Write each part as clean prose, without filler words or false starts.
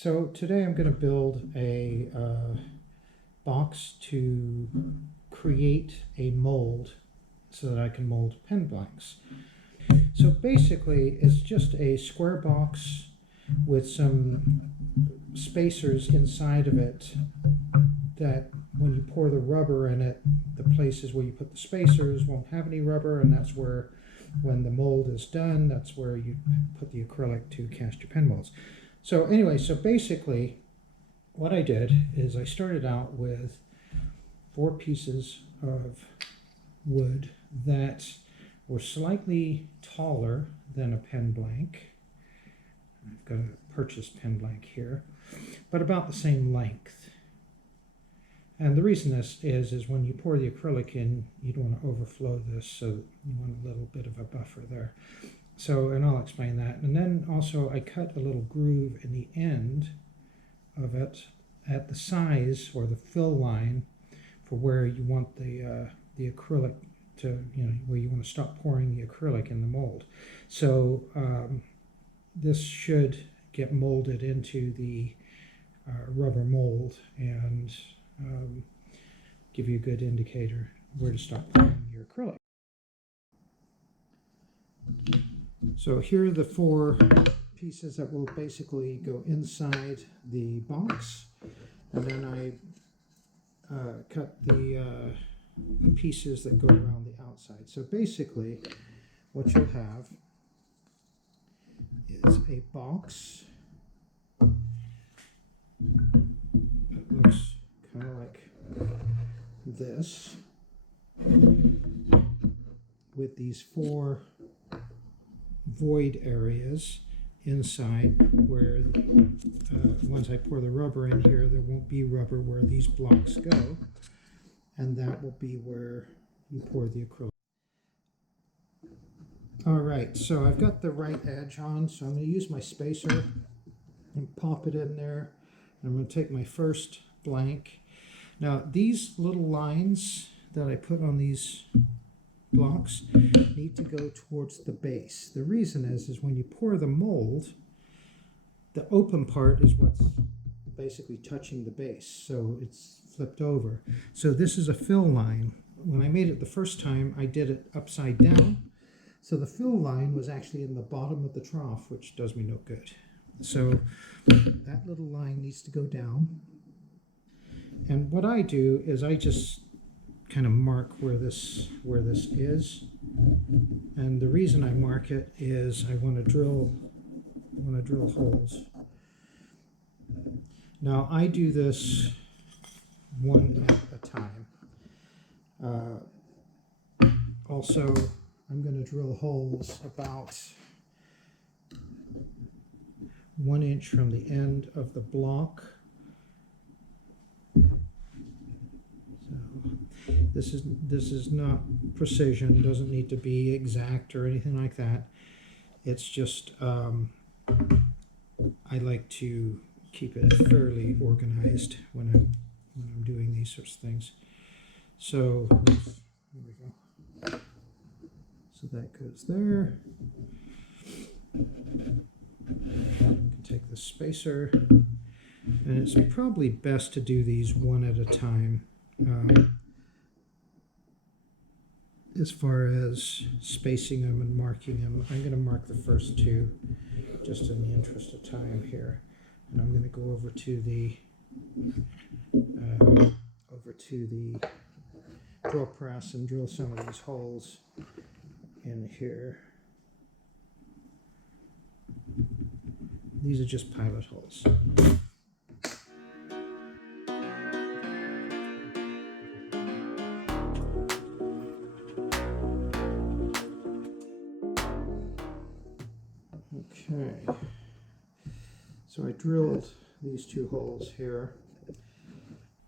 So today I'm going to build a box to create a mold so that I can mold pen blanks. So basically it's just a square box with some spacers inside of it that when you pour the rubber in it, the places where you put the spacers won't have any rubber, and that's where, when the mold is done, that's where you put the acrylic to cast your pen molds. So anyway, so basically what I did is I started out with 4 pieces of wood that were slightly taller than a pen blank. I've got a purchased pen blank here, but about the same length. And the reason this is when you pour the acrylic in, you don't want to overflow this, so you want a little bit of a buffer there. So, and I'll explain that. And then also I cut a little groove in the end of it at the size or the fill line for where you want the acrylic to, where you want to stop pouring the acrylic in the mold. So this should get molded into the rubber mold and give you a good indicator where to stop pouring your acrylic. So here are the 4 pieces that will basically go inside the box, and then I cut the pieces that go around the outside. So basically what you'll have is a box that looks kind of like this with these 4 void areas inside where once I pour the rubber in here, there won't be rubber where these blocks go, and that will be where you pour the acrylic. Alright, so I've got the right edge on, so I'm going to use my spacer and pop it in there. I'm going to take my first blank. Now these little lines that I put on these blocks need to go towards the base. The reason is when you pour the mold, the open part is what's basically touching the base, so it's flipped over. So this is a fill line. When I made it the first time, I did it upside down, so the fill line was actually in the bottom of the trough, which does me no good. So that little line needs to go down, and what I do is I just kind of mark where this is, and the reason I mark it is I want to drill holes. Now I do this one at a time. Also, I'm going to drill holes about 1 inch from the end of the block. This is not precision, doesn't need to be exact or anything like that. It's just I like to keep it fairly organized when I'm doing these sorts of things. So there we go. So that goes there. I can take the spacer, and it's probably best to do these one at a time. As far as spacing them and marking them, I'm going to mark the first 2 just in the interest of time here, and I'm going to go over to the drill press and drill some of these holes in here. These are just pilot holes. Okay, so I drilled these 2 holes here.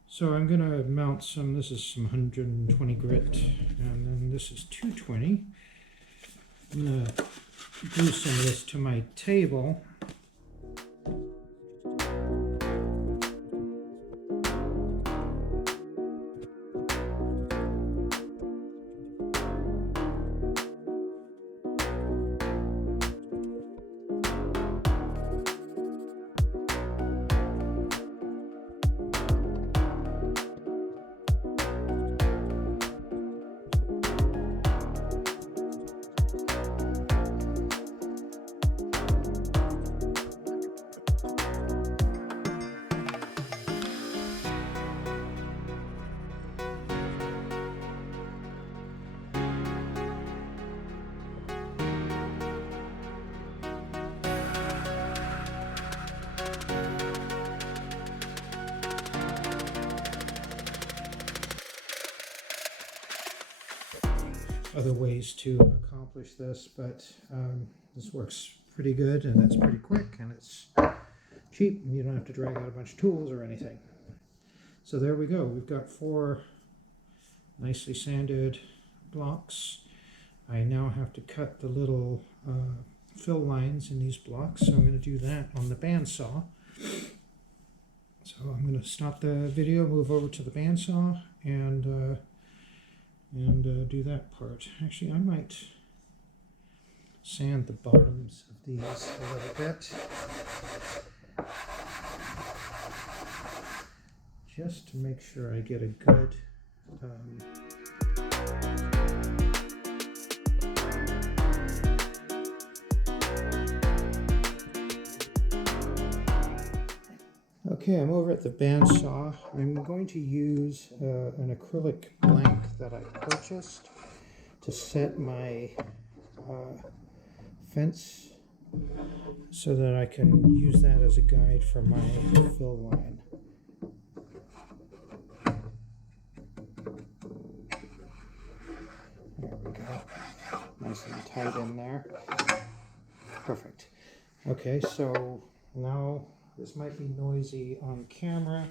So I'm going to mount some, this is some 120 grit, and then this is 220. I'm going to glue some of this to my table. other ways to accomplish this, but this works pretty good, and it's pretty quick, and it's cheap, and you don't have to drag out a bunch of tools or anything. So there we go. We've got 4 nicely sanded blocks. I now have to cut the little fill lines in these blocks, so I'm going to do that on the bandsaw. So I'm going to stop the video, move over to the bandsaw, and do that part. Actually, I might sand the bottoms of these a little bit, just to make sure I get a good Okay, I'm over at the bandsaw. I'm going to use an acrylic blank that I purchased to set my fence so that I can use that as a guide for my fill line. There we go. Nice and tight in there. Perfect. Okay, so now this might be noisy on camera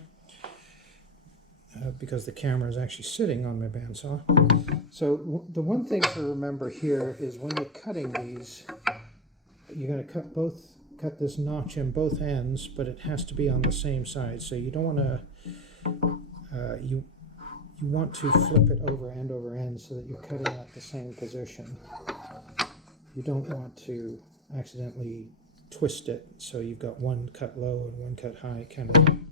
because the camera is actually sitting on my bandsaw. So the one thing to remember here is when you're cutting these, you're going to cut this notch in both ends, but it has to be on the same side. So you don't want to you want to flip it over end so that you're cutting at the same position. You don't want to accidentally twist it so you've got one cut low and one cut high kind of thing.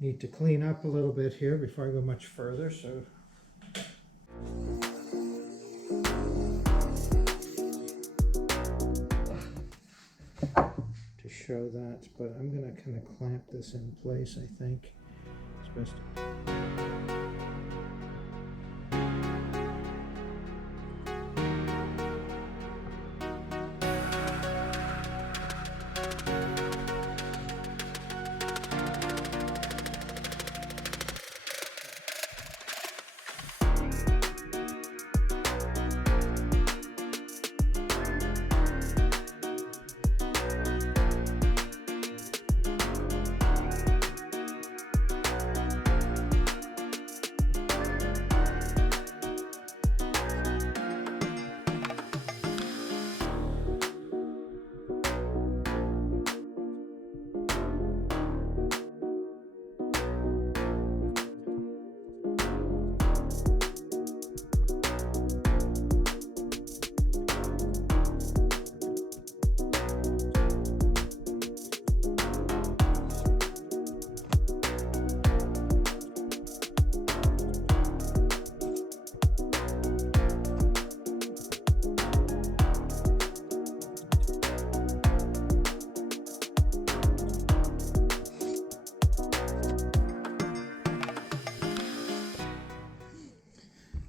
Need to clean up a little bit here before I go much further, so to show that, but I'm going to kind of clamp this in place, I think. It's best to...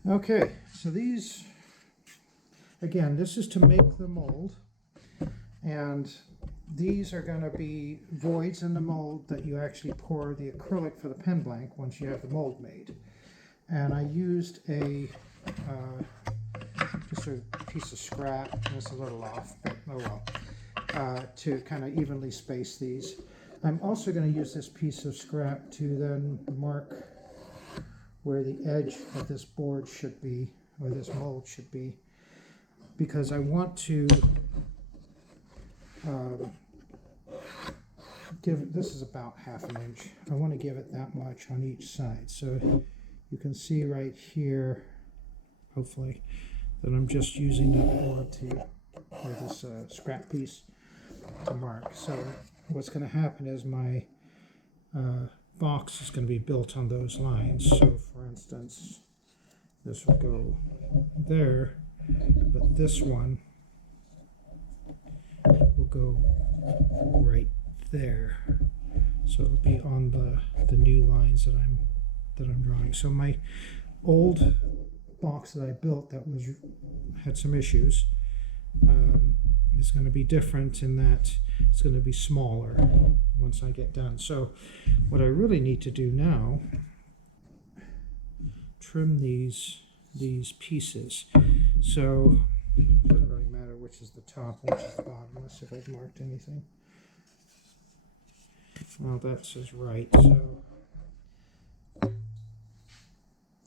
Okay, so these, again, this is to make the mold, and these are going to be voids in the mold that you actually pour the acrylic for the pen blank once you have the mold made. And I used a just a piece of scrap, and it's a little off, but oh well, to kind of evenly space these. I'm also going to use this piece of scrap to then mark where the edge of this board should be, or this mold should be, because I want to give, this is about ½ an inch. I want to give it that much on each side. So you can see right here, hopefully, that I'm just using the board to, or this scrap piece to mark. So what's going to happen is my box is going to be built on those lines. So for instance, this will go there, but this one will go right there. So it'll be on the new lines that I'm drawing. So my old box that I built that had some issues is going to be different in that it's going to be smaller once I get done. So what I really need to do now, trim these pieces. So it doesn't really matter which is the top and which is the bottom, unless if I've marked anything. Well, that says right, so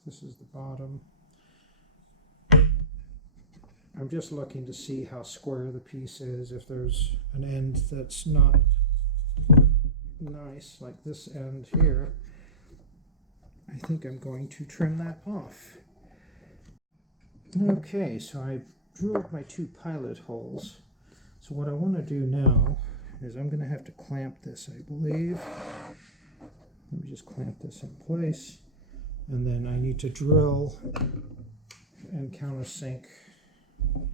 this is the bottom. I'm just looking to see how square the piece is. If there's an end that's not nice, like this end here, I think I'm going to trim that off. Okay, so I drilled my 2 pilot holes. So what I want to do now is I'm going to have to clamp this, I believe. Let me just clamp this in place. And then I need to drill and countersink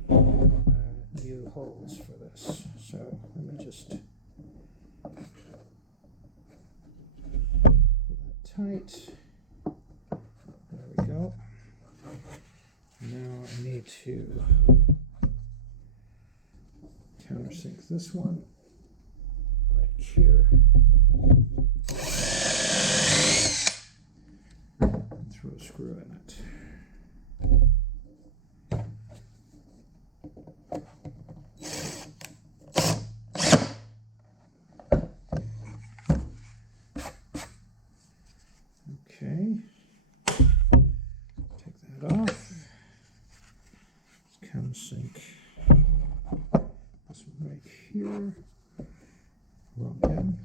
new holes for this. So let me just pull that tight. There we go. Now I need to countersink this one right here. And throw a screw in it. Okay, take that off. Let's countersink this one right here. Wrong end.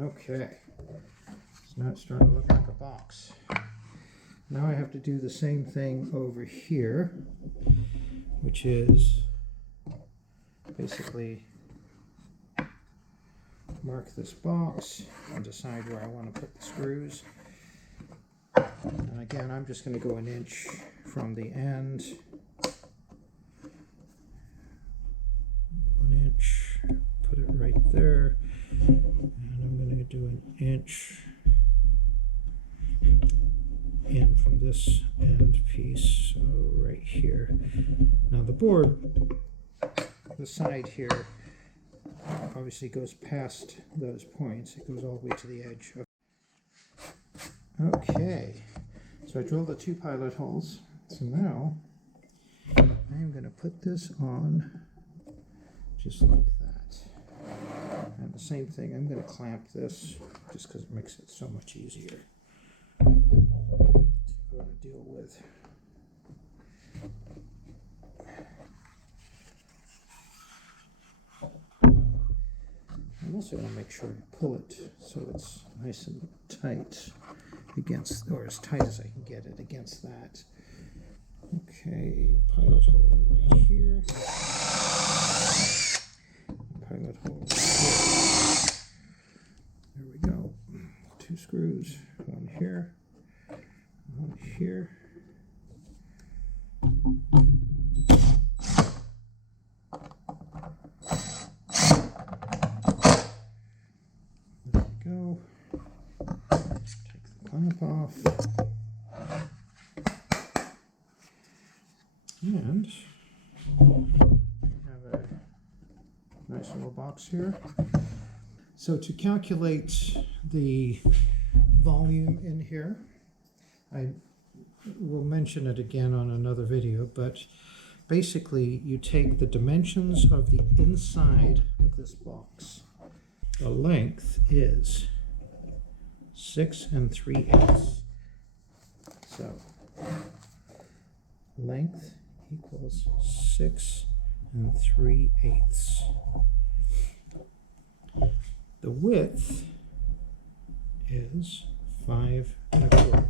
Okay, so now it's starting to look like a box. Now I have to do the same thing over here, which is basically mark this box and decide where I want to put the screws. And again, I'm just going to go 1 inch from the end. 1 inch, put it right there. And I'm going to do 1 inch in from this end piece, so right here. Now the board, the side here, obviously goes past those points. It goes all the way to the edge. Okay, so I drilled the 2 pilot holes. So now I'm going to put this on just like that. And the same thing, I'm going to clamp this just because it makes it so much easier to go to deal with. I'm also going to make sure to pull it so it's nice and tight against, or as tight as I can get it against that. Okay, pilot hole right here. Pilot hole right here. There we go. 2 screws, 1 here, 1 here. There we go. Take the clamp off. And we have a nice little box here. So to calculate the volume in here, I will mention it again on another video, but basically you take the dimensions of the inside of this box. The length is 6 3/8. So length equals 6 3/8. The width is 5 1/4.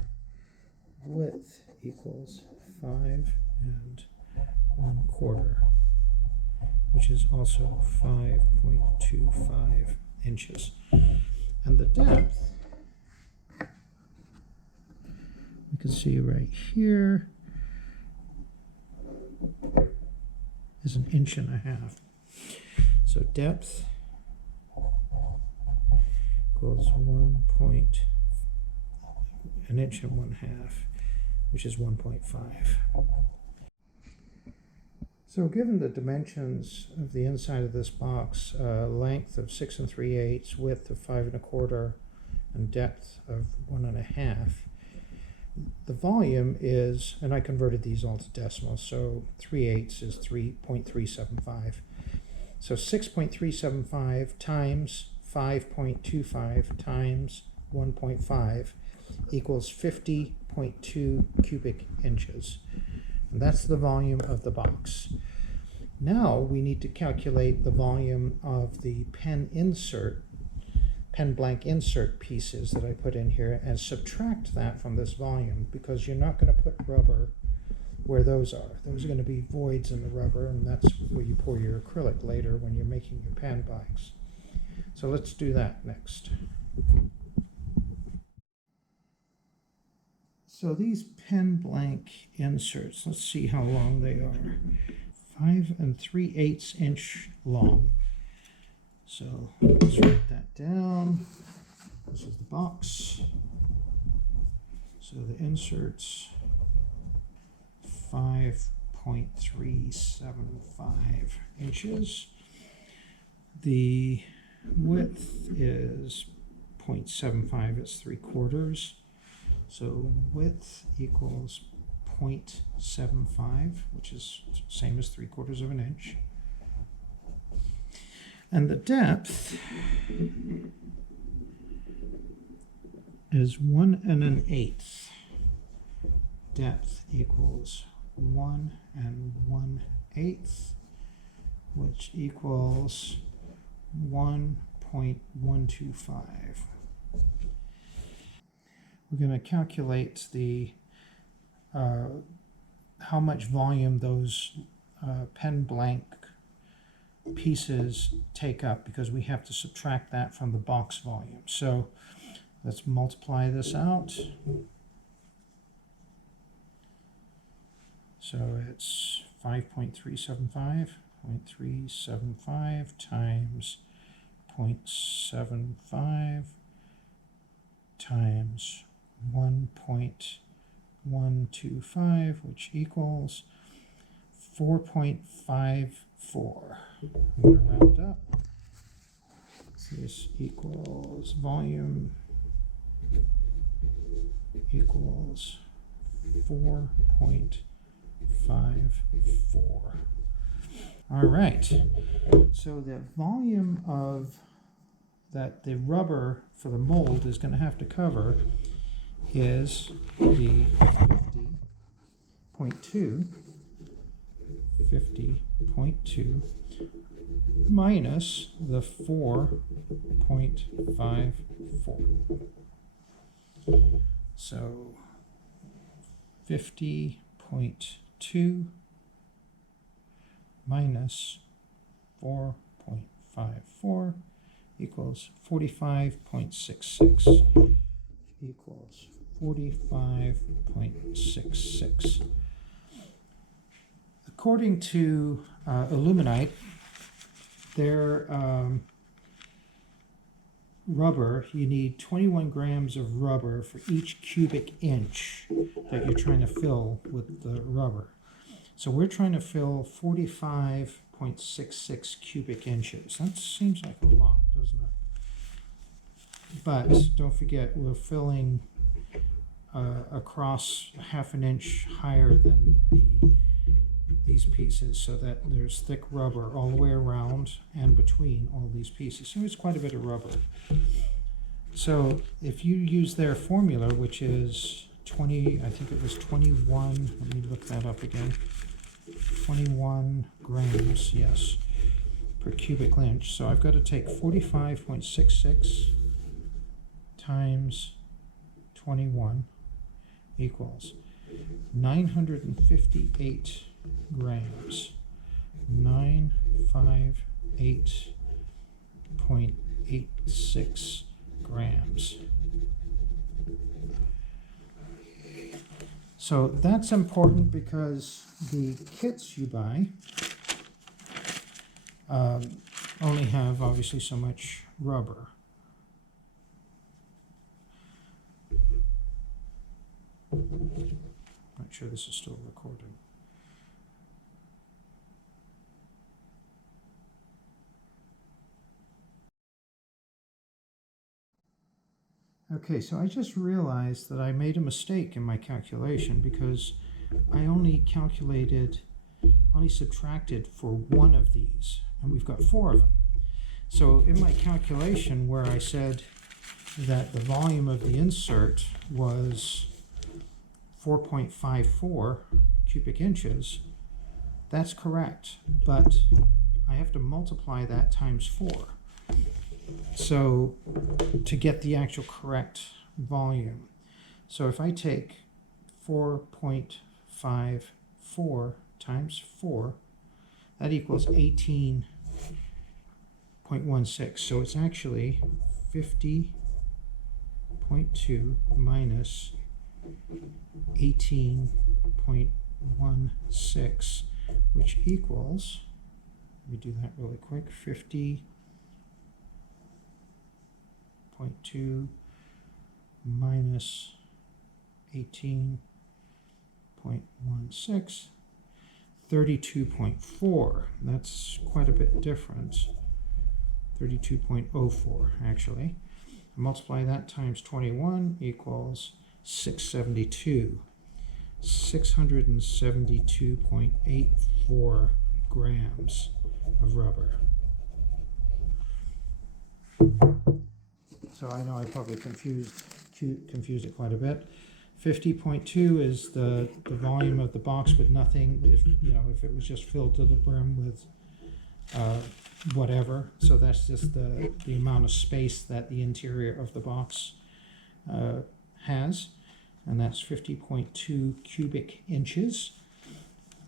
Width equals 5 1/4, which is also 5.25 inches. And the depth can see right here is 1.5 inches. So depth equals 1.1 inch and 1/2, which is 1.5. So given the dimensions of the inside of this box, length of 6 3/8, width of 5 1/4, and depth of 1.5, the volume is, and I converted these all to decimals, so 3/8 is 3.375. So 6.375 times 5.25 times 1.5 equals 50.2 cubic inches. And that's the volume of the box. Now we need to calculate the volume of the pen blank insert pieces that I put in here and subtract that from this volume, because you're not going to put rubber where those are. Those are going to be voids in the rubber, and that's where you pour your acrylic later when you're making your pen blanks. So let's do that next. So these pen blank inserts, let's see how long they are. 5 3/8 inch long. So let's write that down. This is the box. So the inserts, 5.375 inches. The width is 0.75, it's 3/4. So width equals 0.75, which is the same as 3/4 of an inch. And the depth is 1 1/8. Depth equals 1 1/8, which equals 1.125. We're going to calculate the how much volume those pen blank pieces take up, because we have to subtract that from the box volume. So let's multiply this out. So it's 5.375 times 0.75 times 1.125, which equals 4.54. I'm going to round up. So this equals volume equals 4.54. All right. So the volume of that the rubber for the mold is going to have to cover is the 50.2 minus the 4.54. So 50.2 minus 4.54 equals 45.66. Equals 45.66. According to Illuminite, their rubber, you need 21 grams of rubber for each cubic inch that you're trying to fill with the rubber. So we're trying to fill 45.66 cubic inches. That seems like a lot, doesn't it? But don't forget, we're filling across 1/2 inch higher than these pieces, so that there's thick rubber all the way around and between all these pieces. So it's quite a bit of rubber. So if you use their formula, which is 20, I think it was 21, let me look that up again, 21 grams, yes, per cubic inch. So I've got to take 45.66 times 21 equals 958 grams. 958.86 grams. So that's important because the kits you buy only have obviously so much rubber. Not sure this is still recording. Okay, so I just realized that I made a mistake in my calculation because I only subtracted for one of these, and we've got 4 of them. So in my calculation where I said that the volume of the insert was 4.54 cubic inches, that's correct, but I have to multiply that times 4. So to get the actual correct volume. So if I take 4.54 times 4, that equals 18.16. So it's actually 50.2 minus 18.16, which equals, let me do that really quick, 50.2 minus 18.16, 32.4. That's quite a bit different. 32.04 actually. Multiply that times 21 equals 672. 672.84 grams of rubber. So I know I probably confused it quite a bit. 50.2 is the volume of the box with nothing, if it was just filled to the brim with whatever. So that's just the amount of space that the interior of the box has, and that's 50.2 cubic inches.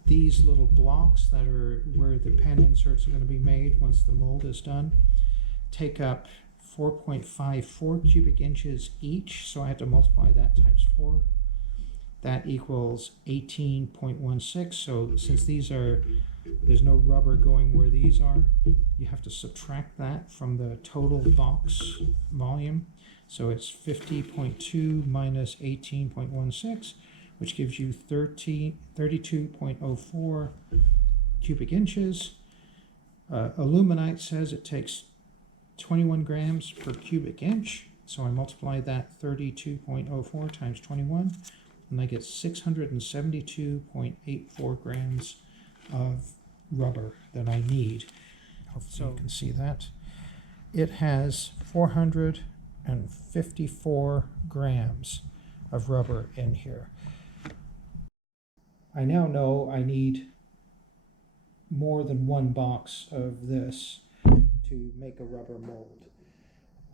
These little blocks that are where the pen inserts are going to be made once the mold is done take up 4.54 cubic inches each, so I have to multiply that times 4. That equals 18.16. So since there's no rubber going where these are, you have to subtract that from the total box volume. So it's 50.2 minus 18.16, which gives you 32.04 cubic inches. Aluminite says it takes 21 grams per cubic inch, so I multiply that 32.04 times 21, and I get 672.84 grams of rubber that I need. So you can see that. It has 454 grams of rubber in here. I now know I need more than one box of this to make a rubber mold.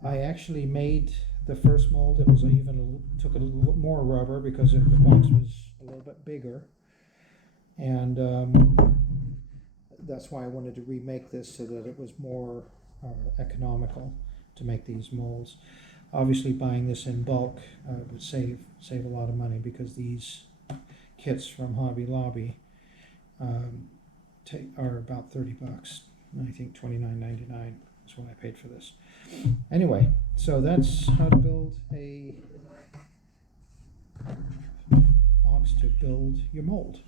I actually made the first mold. It was took a little more rubber because the box was a little bit bigger, and that's why I wanted to remake this so that it was more economical to make these molds. Obviously, buying this in bulk would save a lot of money because these kits from Hobby Lobby are about $30. I think $29.99 is what I paid for this. Anyway, so that's how to build a box to build your mold.